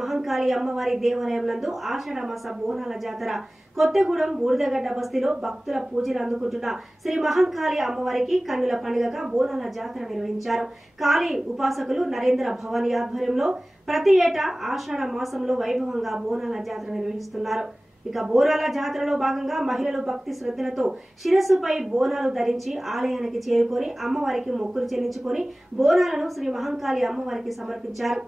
మహంకాళి అమ్మవారి దేవాలయం నందు ఆషాఢమాస బోనాల జాతర కొత్తగూడెం బూడిదగడ్డ బస్తీలో భక్తుల పూజలు అందుకుంటున్న శ్రీ మహంకాళి అమ్మవారికి కన్నుల పండుగగా బోనాల జాతర నిర్వహించారు. కాళీ ఉపాసకులు నరేంద్ర భవాని ఆధ్వర్యంలో ప్రతి ఏటా ఆషాఢ మాసంలో వైభవంగా బోనాల జాతర నిర్వహిస్తున్నారు. ఇక బోనాల జాతరలో భాగంగా మహిళలు భక్తి శ్రద్ధలతో శిరస్సుపై బోనాలు ధరించి ఆలయానికి చేరుకొని అమ్మవారికి మొక్కులు చెల్లించుకొని బోనాలను శ్రీ మహంకాళి అమ్మవారికి సమర్పించారు.